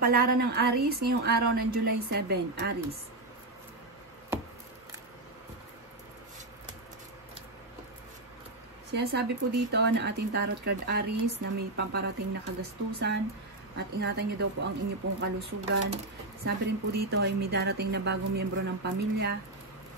kapalaran ng Aries ngayong araw ng July 7, Aries. Sinasabi po dito na ating tarot card Aries na may pamparating na kagastusan at ingatan niyo daw po ang inyo pong kalusugan. Sabi rin po dito ay may darating na bagong miyembro ng pamilya,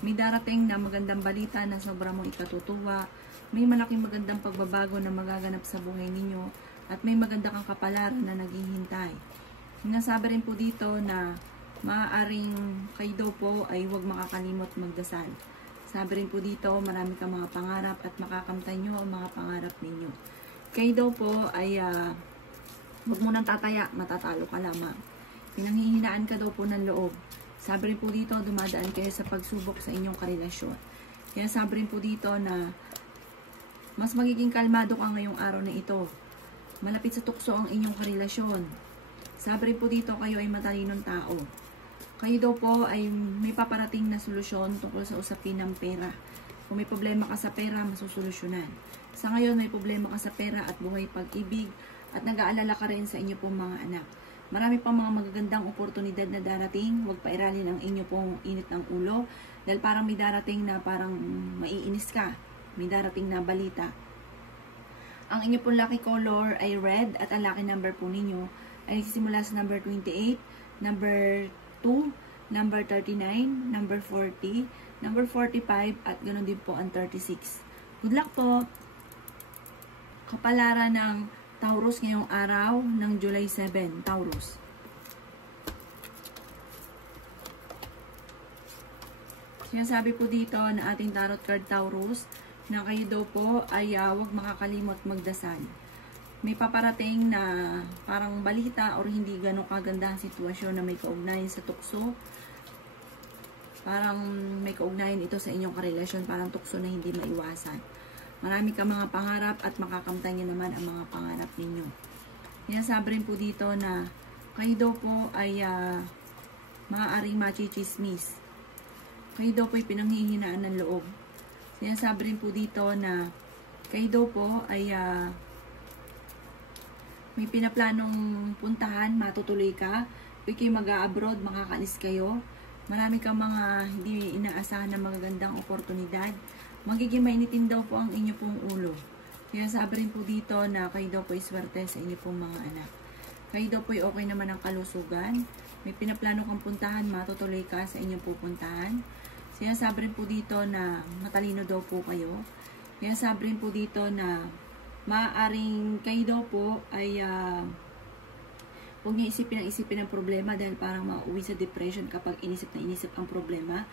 may darating na magandang balita na sobrang mong ikatutuwa, may malaking magandang pagbabago na magaganap sa buhay ninyo at may maganda kang kapalaran na naghihintay. Sinasabi rin po dito na maaaring kayo daw po ay huwag makakalimot magdasal. Sabi rin po dito, marami kang mga pangarap at makakamtan nyo ang mga pangarap ninyo. Kayo daw po ay huwag mo nang tataya, matatalo ka lamang. Pinanghihinaan ka daw po ng loob. Sabi rin po dito, dumadaan kayo sa pagsubok sa inyong karelasyon. Kaya sabi rin po dito na mas magiging kalmado ka ngayong araw na ito. Malapit sa tukso ang inyong karelasyon. Sabi rin po dito, kayo ay matalinong tao. Kayo daw po ay may paparating na solusyon tungkol sa usapin ng pera. Kung may problema ka sa pera, masusolusyonan. Sa ngayon, may problema ka sa pera at buhay pag-ibig at nag-aalala ka rin sa inyo pong mga anak. Marami pang mga magagandang oportunidad na darating. Huwag pairalin ang inyo pong init ng ulo dahil parang may darating na parang maiinis ka. May darating na balita. Ang inyo pong lucky color ay red at ang lucky number po ninyo ay nagsisimula sa number 28, number 2, number 39, number 40, number 45, at ganoon din po ang 36. Good luck po! Kapalaran ng Taurus ngayong araw ng July 7, Taurus. Sinasabi po dito na ating tarot card Taurus na kayo daw po ay huwag makakalimot magdasal. May paparating na parang balita or hindi ganong kaganda ang sitwasyon na may kaugnayan sa tukso. Parang may kaugnayan ito sa inyong karelasyon, parang tukso na hindi maiwasan. Marami kang mga pangarap at makakamtan niyo naman ang mga pangarap ninyo. Sinasabi rin po dito na kayo daw po ay maaaring machichismis. Kayo daw po ay pinanghihinaan ng loob. Sinasabi rin po dito na kayo daw po ay may pinaplanong puntahan, matutuloy ka, kayo mag-a-abroad, makakaalis kayo. Marami kang mga hindi inaasahan na magagandang oportunidad. Magiging mainitin daw po ang inyo pong ulo. Kaya sabi rin po dito na kayo daw po ay swerte sa inyo pong mga anak. Kayo daw po ay okay naman ang kalusugan. May pinaplano kang puntahan, matutuloy ka sa inyong pupuntahan. Sinasabi rin po dito na matalino daw po kayo. Kaya sabi rin po dito na maaaring kayo daw po ay huwag niyo isipin ang problema dahil parang mauwi sa depression kapag inisip na inisip ang problema.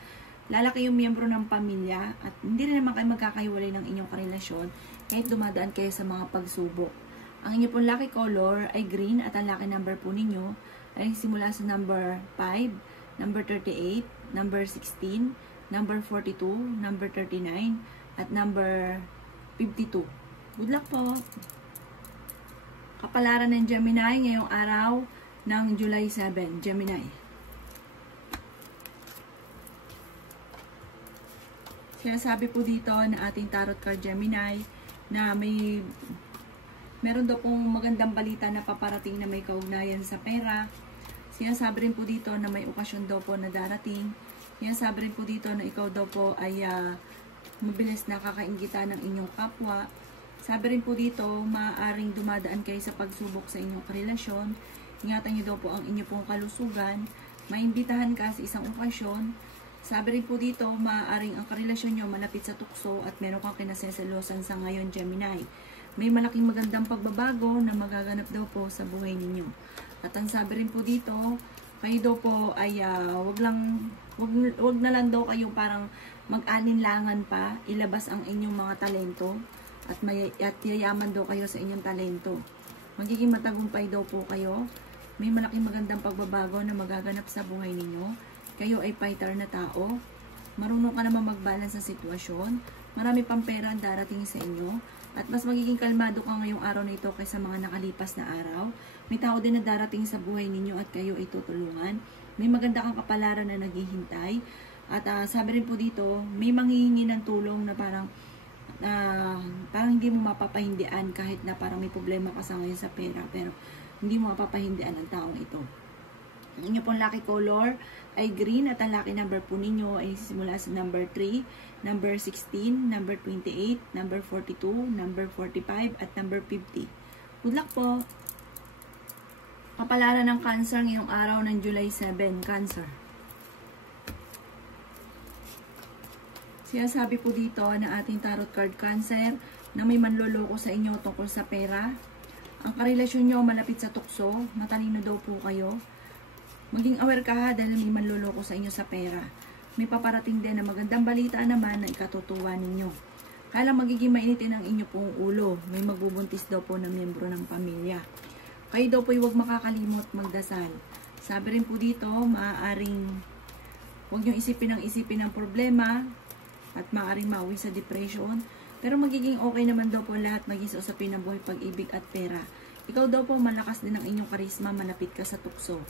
Lalaki yung miyembro ng pamilya at hindi rin naman kayo magkakahiwalay ng inyong karelasyon kahit dumadaan kayo sa mga pagsubok. Ang inyong pong lucky color ay green at ang lucky number po ninyo ay simula sa number 5, number 38, number 16, number 42, number 39, at number 52. Good luck po! Kapalaran ng Gemini ngayong araw ng July 7, Gemini. Sinasabi po dito na ating tarot card Gemini na meron daw pong magandang balita na paparating na may kaugnayan sa pera. Sinasabi rin po dito na may okasyon daw po na darating. Sinasabi rin po dito na ikaw daw po ay mabilis na kakaingitan ng inyong kapwa. Sabi rin po dito, maaaring dumadaan kayo sa pagsubok sa inyong karelasyon. Ingatan niyo daw po ang inyong pong kalusugan. Maimbitahan ka sa isang okasyon. Sabi rin po dito, maaaring ang karelasyon nyo malapit sa tukso at meron kang kinaseselosan sa ngayon, Gemini. May malaking magandang pagbabago na magaganap daw po sa buhay ninyo. At ang sabi rin po dito, kayo daw po ay wag na lang daw kayo parang mag-alinlangan pa, ilabas ang inyong mga talento. At yayaman daw kayo sa inyong talento. Magiging matagumpay daw po kayo. May malaking magandang pagbabago na magaganap sa buhay ninyo. Kayo ay fighter na tao. Marunong ka naman mag-balance sa sitwasyon. Marami pang pera ang darating sa inyo. At mas magiging kalmado ka ngayong araw na ito kaysa mga nakalipas na araw. May tao din na darating sa buhay ninyo at kayo ay tutulungan. May maganda kang kapalaran na naghihintay. At sabi rin po dito, may manghihingi ng tulong na parang hindi mo mapapahindian kahit na parang may problema ka sa ngayon sa pera, pero hindi mo mapapahindian ang taong ito. Ang inyo pong lucky color ay green at ang lucky number po ninyo ay simula sa number 3, number 16, number 28, number 42, number 45, at number 50. Good luck po! Kapalaran ng Cancer ngayong araw ng July 7, Cancer. Sinasabi po dito na ating tarot card Cancer na may manloloko sa inyo tungkol sa pera. Ang karelasyon nyo malapit sa tukso, matalino daw po kayo. Maging aware ka ha dahil may manloloko sa inyo sa pera. May paparating din na magandang balita naman na ikatutuwa ninyo. Kaya magiging mainitin ang inyo pong ulo. May magbubuntis daw po na miyembro ng pamilya. Kayo daw po huwag makakalimot magdasal. Sabi rin po dito, maaaring huwag nyo isipin ang problema at maaaring mauwi sa depression. Pero magiging okay naman daw po lahat maging sa usapin ng buhay, pag-ibig at pera. Ikaw daw po malakas din ang inyong karisma, malapit ka sa tukso.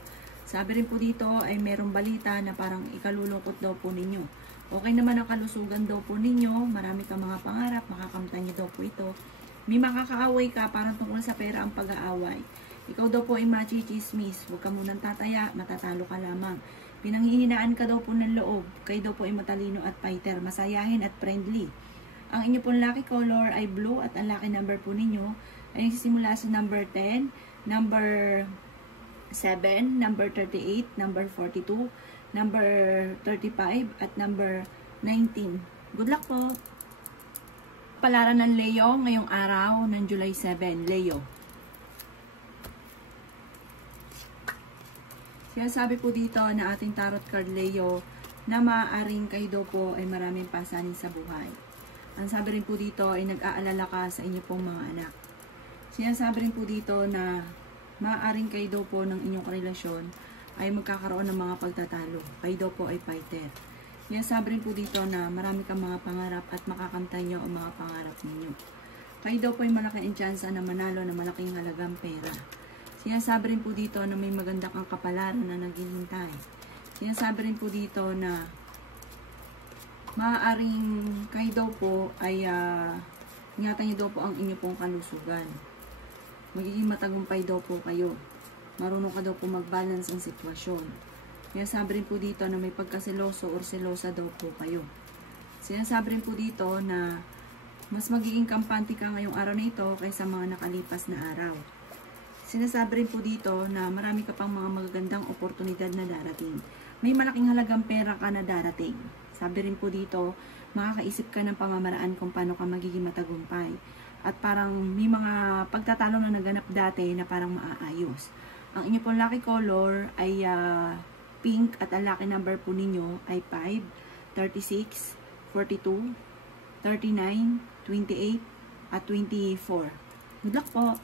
Sabi rin po dito ay merong balita na parang ikalulungkot daw po ninyo. Okay naman ang kalusugan daw po ninyo, marami kang mga pangarap, makakamtan nyo daw po ito. May makakaaway ka, parang tungkol sa pera ang pag-aaway. Ikaw daw po ay machichismis, huwag ka munang tataya, matatalo ka lamang. Pinanghihinaan ka daw po ng loob, kayo daw po ay matalino at fighter, masayahin at friendly. Ang inyo pong lucky color ay blue at ang lucky number po ninyo ay nagsisimula sa number 10, number 7, number 38, number 42, number 35, at number 19. Good luck po! Palaran ng Leo ngayong araw ng July 7, Leo. Sinasabi po dito na ating tarot card Leo na maaaring kayo daw po ay maraming pasanin sa buhay. Ang sabi rin po dito ay nag-aalala ka sa inyo pong mga anak. Sinasabi rin po dito na maaaring kayo daw po ng inyong karelasyon ay magkakaroon ng mga pagtatalo. Kayo daw po ay fighter. Sinasabi rin po dito na marami kang mga pangarap at makakamtan nyo ang mga pangarap ninyo. Kayo daw po ay malaking tsansa na manalo na malaking halagang pera. Sinasabi rin po dito na may maganda kang kapalaran na naghihintay. Sinasabi rin po dito na maaaring kayo daw po ay ingatan nyo daw po ang inyo pong kalusugan. Magiging matagumpay daw po kayo. Marunong ka daw po mag-balance ang sitwasyon. Sinasabi rin po dito na may pagkaseloso or selosa daw po kayo. Sinasabi rin po dito na mas magiging kampante ka ngayong araw na ito kaysa mga nakalipas na araw. Sinasabi rin po dito na marami ka pang mga magagandang oportunidad na darating. May malaking halagang pera ka na darating. Sabi rin po dito, makakaisip ka ng pamamaraan kung paano ka magiging matagumpay. At parang may mga pagtatalo na naganap dati na parang maaayos. Ang inyo pong lucky color ay pink at ang lucky number po ninyo ay 5, 36, 42, 39, 28, at 24. Good luck po!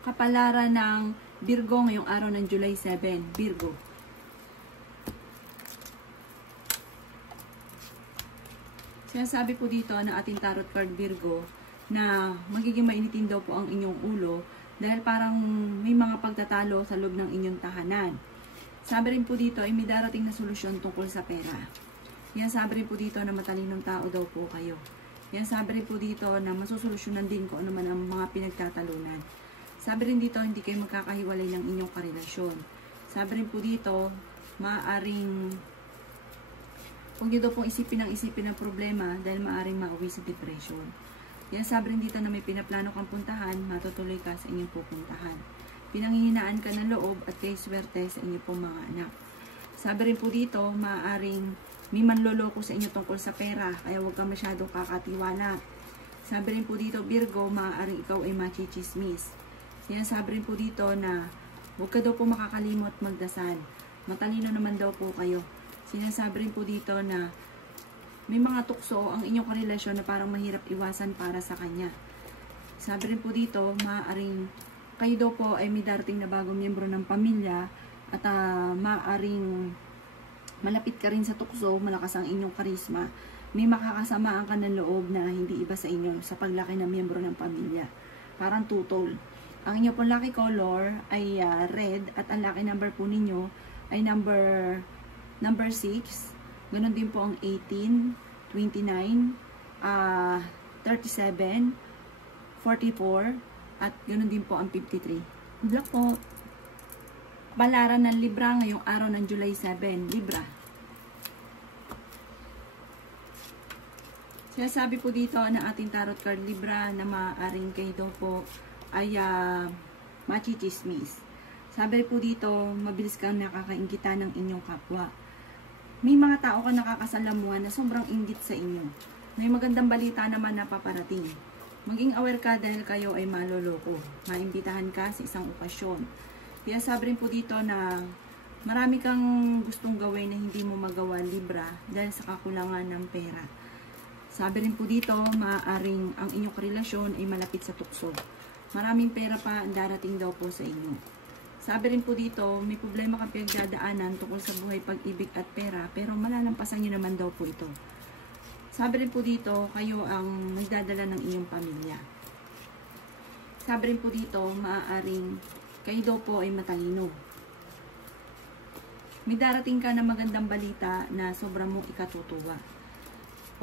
Kapalaran ng Virgo ngayong araw ng July 7, Virgo. Sinasabi po dito na ating tarot card Virgo na magiging mainitin daw po ang inyong ulo dahil parang may mga pagtatalo sa loob ng inyong tahanan. Sabi rin po dito ay may darating na solusyon tungkol sa pera. Sinasabi rin po dito na matalinong tao daw po kayo. Sinasabi rin po dito na masusolusyonan din kung ano man ang mga pinagtatalunan. Sabi rin dito, hindi kayo magkakahiwalay ng inyong karelasyon. Sabi rin po dito, maaaring huwag nyo daw pong isipin ng problema dahil maaaring mauwi sa depression. Yan, sabi rin dito na may pinaplano kang puntahan, matutuloy ka sa inyong pupuntahan. Pinanghihinaan ka ng loob at kayo swerte sa inyong pong mga anak. Sabi rin po dito, maaaring may manloloko sa inyo tungkol sa pera, kaya huwag ka masyadong kakatiwala. Sabi rin po dito, Virgo, maaaring ikaw ay machichismis. Sinasabi rin po dito na huwag ka daw po makakalimot magdasal. Matalino naman daw po kayo. Sinasabi rin po dito na may mga tukso ang inyong karelasyon na parang mahirap iwasan para sa kanya. Sabi rin po dito, maaaring kayo daw po ay may darating na bagong miyembro ng pamilya at maaaring malapit ka rin sa tukso, malakas ang inyong karisma. May makakasamaan ka ng loob na hindi iba sa inyo sa paglaki ng miyembro ng pamilya. Parang tutol. Ang inyo pong lucky color ay red at ang lucky number po ninyo ay number 6. Ganon din po ang 18, 29, 37, 44 at ganon din po ang 53. Good luck po! Kapalaran ng Libra ngayong araw ng July 7. Libra. Sinasabi po dito ng ating tarot card Libra na maaaring kayo daw po ay machichismis. Sabi po dito, mabilis kang nakakainggitan ng inyong kapwa. May mga tao ka nakakasalamuhan na sobrang inggit sa inyo. May magandang balita naman na paparating. Maging aware ka dahil kayo ay maloloko. Maimbitahan ka sa isang okasyon. Kaya sabi rin po dito na marami kang gustong gawin na hindi mo magawa Libra dahil sa kakulangan ng pera. Sabi rin po dito, maaaring ang inyong relasyon ay malapit sa tukso. Maraming pera pa ang darating daw po sa inyo. Sabi rin po dito, may problema kang pinagdadaanan tungkol sa buhay, pag-ibig at pera, pero malalampasan nyo naman daw po ito. Sabi rin po dito, kayo ang nagdadala ng inyong pamilya. Sabi rin po dito, maaaring kayo daw po ay matalino. May darating ka na magandang balita na sobrang mong ikatutuwa.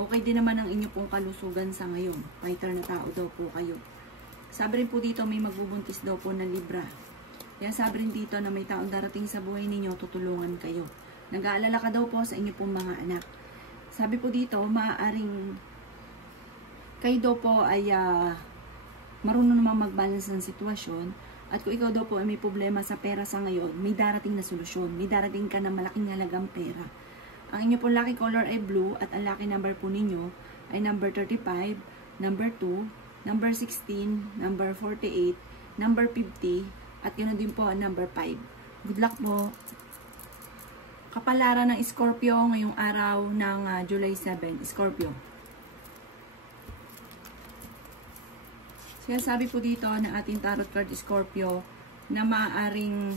Okay din naman ang inyo pong kalusugan sa ngayon. Fighter na tao daw po kayo. Sabi rin po dito, may magbubuntis daw po na Libra. Kaya sabi rin dito na may taong darating sa buhay ninyo, tutulungan kayo. Nag-aalala ka daw po sa inyo pong mga anak. Sabi po dito, maaaring kayo daw po ay marunong naman mag-balance ng sitwasyon. At kung ikaw daw po ay may problema sa pera sa ngayon, may darating na solusyon. May darating ka na malaking halagang pera. Ang inyo pong lucky color ay blue at ang lucky number po ninyo ay number 35, number 2, number 16, number 48, number 50, at ganoon din po ang number 5. Good luck po! Kapalaran ng Scorpio ngayong araw ng July 7. Scorpio. Sinasabi po dito ng ating tarot card Scorpio na maaaring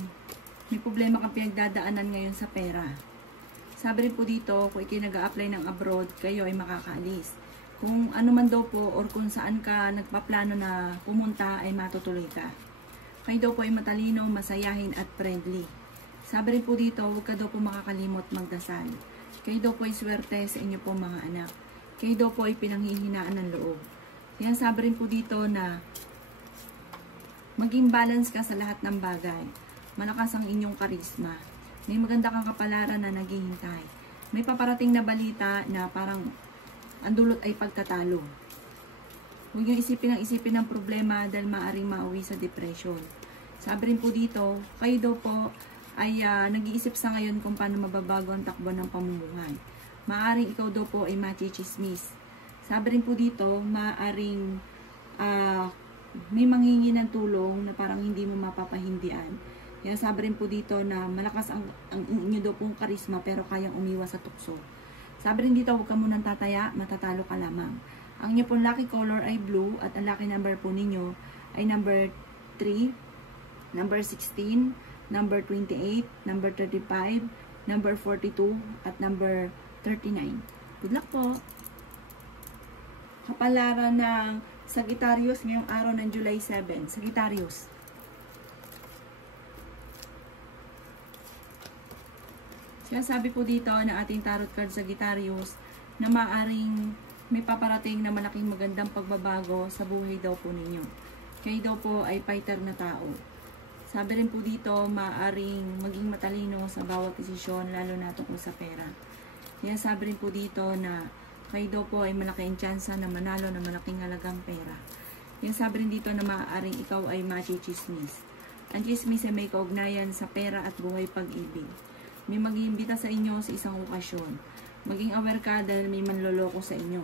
may problema kang pinagdadaanan ngayon sa pera. Sabi rin po dito, kung ikay nag-a-apply ng abroad, kayo ay makakaalis. Kung ano man daw po or kung saan ka nagpaplano na pumunta ay matutuloy ka. Kayo daw po ay matalino, masayahin at friendly. Sabi rin po dito, huwag ka daw po makakalimot magdasal. Kayo daw po ay swerte sa inyo po mga anak. Kayo daw po ay pinanghihinaan ng loob. Kaya sabi rin po dito na maging balance ka sa lahat ng bagay. Malakas ang inyong karisma. May maganda kang kapalaran na naghihintay. May paparating na balita na parang ang dulot ay pagkatalo. Huwag nyo isipin ng problema dahil maaaring mauwi sa depression. Sabi rin po dito, kayo daw po ay nag-iisip sa ngayon kung paano mababago ang takbo ng pamumuhay. Maaaring ikaw daw po ay machichismis. Sabi rin po dito, maaaring may manghingi ng tulong na parang hindi mo mapapahindian. Kaya sabi rin po dito na malakas ang inyo daw pong karisma pero kayang umiwas sa tukso. Sabi rin dito, huwag ka munang tataya, matatalo ka lamang. Ang inyo pong lucky color ay blue at ang lucky number po ninyo ay number 3, number 16, number 28, number 35, number 42, at number 39. Good luck po! Kapalaran ng Sagittarius ngayong araw ng July 7. Sagittarius. Sinasabi po dito na ating tarot card Sagittarius na maaaring may paparating na malaking magandang pagbabago sa buhay daw po ninyo. Kayo daw po ay fighter na tao. Sabi rin po dito, maaaring maging matalino sa bawat desisyon, lalo na tungkol sa pera. Kaya sabi rin po dito na kayo daw po ay malaking tsansa na manalo ng malaking halagang pera. Kaya sabi rin dito na maaaring ikaw ay machichismis. Ang chismis ay may kaugnayan sa pera at buhay pag-ibig. May mag-iimbita sa inyo sa isang okasyon. Maging aware ka dahil may manloloko sa inyo.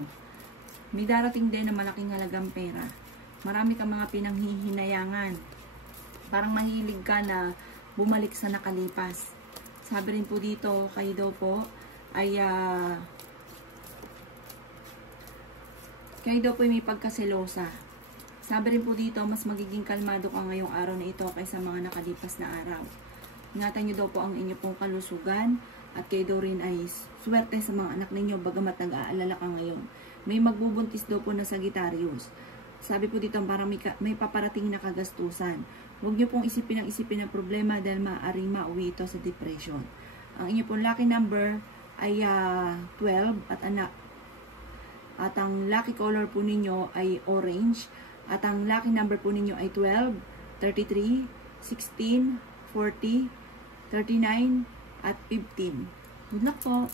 May darating din na malaking halagang pera. Marami kang mga pinanghihinayangan. Parang mahilig ka na bumalik sa nakalipas. Sabi rin po dito, kayo daw po ay kayo daw po ay may pagkaselosa. Sabi rin po dito, mas magiging kalmado ka ngayong araw na ito kaysa mga nakalipas na araw. Ingatan nyo daw po ang inyo pong kalusugan at kayo daw rin ay swerte sa mga anak ninyo bagamat nag-aalala ka ngayon. May magbubuntis daw po na Sagittarius. Sabi po dito, parang may paparating na kagastusan. Huwag nyo pong isipin ng problema dahil maaaring mauwi ito sa depression. Ang inyo pong lucky number ay 12 at ang lucky color po ninyo ay orange at ang lucky number po ninyo ay 12, 33, 16, 40, 39, at 15. Good luck po.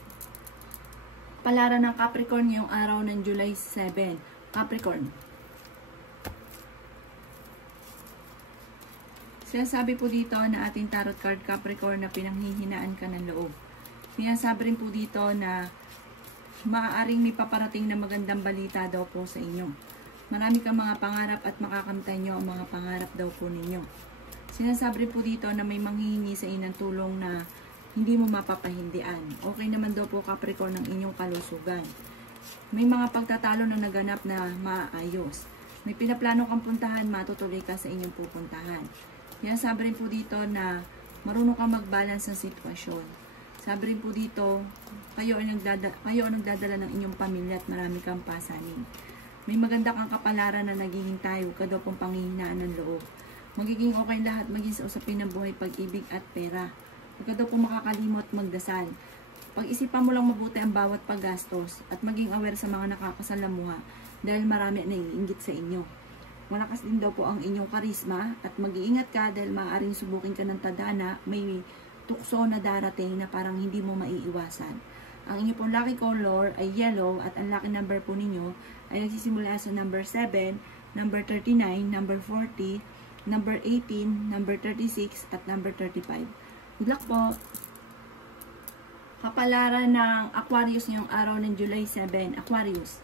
Palaran ng Capricorn ngayong araw ng July 7. Capricorn. Sinasabi po dito na ating tarot card Capricorn na pinanghihinaan ka ng loob. Sinasabi rin po dito na maaaring may paparating na magandang balita daw po sa inyo. Marami kang mga pangarap at makakamtan nyo ang mga pangarap daw po ninyo. Sinasabi rin po dito na may manghihingi sa inyo ng tulong na hindi mo mapapahindian. Okay naman daw po Capricorn ng inyong kalusugan. May mga pagtatalo na naganap na maayos. May pinaplano kang puntahan, matutuloy ka sa inyong pupuntahan. Yan, sabi rin po dito na marunong kang mag-balance ng sitwasyon. Sabi rin po dito, kayo ang nagdadala ng inyong pamilya at marami kang pasanin. May maganda kang kapalaran na naghihintay, huwag ka daw pong panghihinaan ng loob. Magiging okay lahat, maging sa usapin ng buhay, pag-ibig at pera. Huwag ka daw po makakalimot magdasal. Pag-isipan mo lang mabuti ang bawat paggastos at maging aware sa mga nakakasalamuha dahil marami na iinggit sa inyo. Malakas din daw po ang inyong karisma at mag-iingat ka dahil maaaring subukin ka ng tadhana, may tukso na darating na parang hindi mo maiiwasan. Ang inyong pong lucky color ay yellow at ang lucky number po ninyo ay nagsisimula sa number 7, number 39, number 40, number 18, number 36 at number 35. Good luck po! Kapalaran ng Aquarius ngayong araw ng July 7. Aquarius.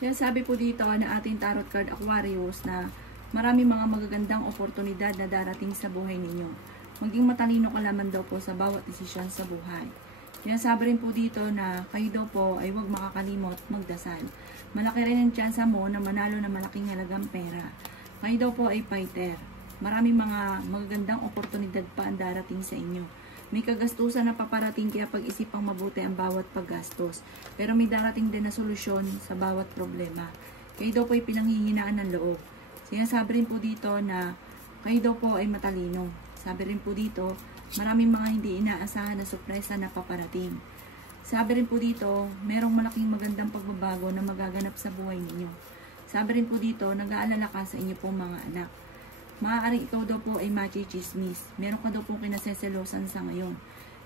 Kaya sabi po dito na ating tarot card Aquarius na marami mga magagandang oportunidad na darating sa buhay ninyo. Maging matalino ka lamang daw po sa bawat desisyon sa buhay. Kaya sabi rin po dito na kayo daw po ay huwag makakalimot magdasal. Malaki rin ang tsansa mo na manalo na malaking halagang pera. Kayo daw po ay fighter. Maraming mga magagandang oportunidad pa ang darating sa inyo. May kagastusan na paparating kaya pag-isipang mabuti ang bawat paggastos. Pero may darating din na solusyon sa bawat problema. Kayo daw po ay pinanghihinaan ng loob. Sinasabi rin po dito na kayo daw po ay matalino. Sabi rin po dito, maraming mga hindi inaasahan na sorpresa na paparating. Sabi rin po dito, merong malaking magandang pagbabago na magaganap sa buhay ninyo. Sabi rin po dito, nag-aalala ka sa inyo pong mga anak. Maaaring ikaw daw po ay machichismis. Meron ka daw pong kinaseselosan sa ngayon.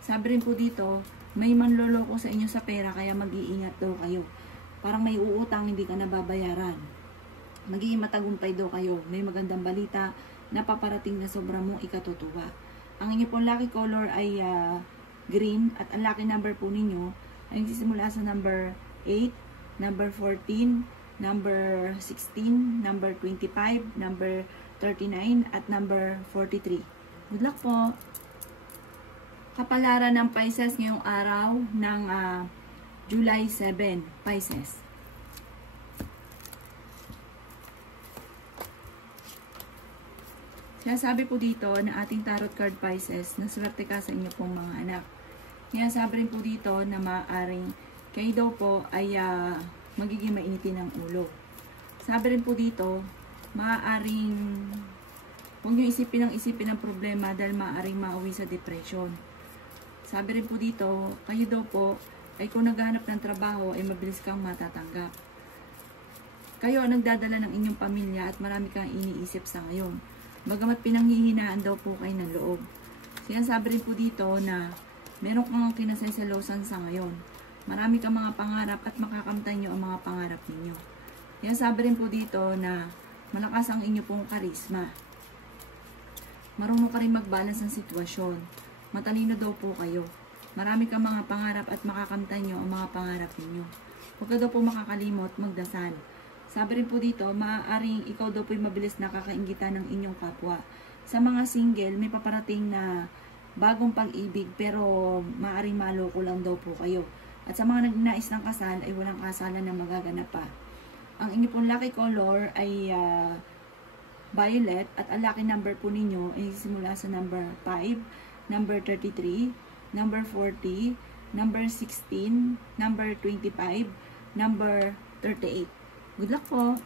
Sabi rin po dito, may manloloko sa inyo sa pera kaya mag-iingat daw kayo. Parang may uutang hindi ka nababayaran. Magiging matagumpay daw kayo. May magandang balita na paparating na sobra mong ikatutuwa. Ang inyo pong lucky color ay green at ang lucky number po ninyo ay nagsisimula sa number 8, number 14, number 16, number 25, number 39 at number 43. Good luck po! Kapalaran ng Pisces ngayong araw ng July 7. Pisces. Kaya sabi po dito na ating tarot card Pisces na swerte ka sa inyo pong mga anak. Kaya sabi rin po dito na maaaring kayo daw po ay magiging mainitin ng ulo. Sabi rin po dito, maaaring huwag nyo isipin ng problema dahil maaaring mauwi sa depression. Sabi rin po dito, kayo daw po ay kung naghanap ng trabaho ay mabilis kang matatanggap. Kayo ang nagdadala ng inyong pamilya at marami kang iniisip sa ngayon. Bagamat pinanghihinaan daw po kayo ng loob. Sinasabi rin po dito na meron kang kinaseselosan sa ngayon. Marami kang mga pangarap at makakamtan nyo ang mga pangarap ninyo. Sinasabi rin po dito na malakas ang inyo pong karisma. Marunong ka rin mag-balance ng sitwasyon. Matalino daw po kayo. Marami kang mga pangarap at makakamtan nyo ang mga pangarap ninyo. Huwag ka daw po makakalimot magdasal. Sabi rin po dito, maaaring ikaw daw po'y mabilis nakakainggitan ng inyong kapwa. Sa mga single, may paparating na bagong pag-ibig pero maaaring maloko lang daw po kayo. At sa mga nagnais ng kasal ay walang kasalan na magaganap pa. Ang inyong pong lucky color ay violet at ang lucky number po ninyo ay simula sa number 5, number 33, number 40, number 16, number 25, number 38. Good luck po!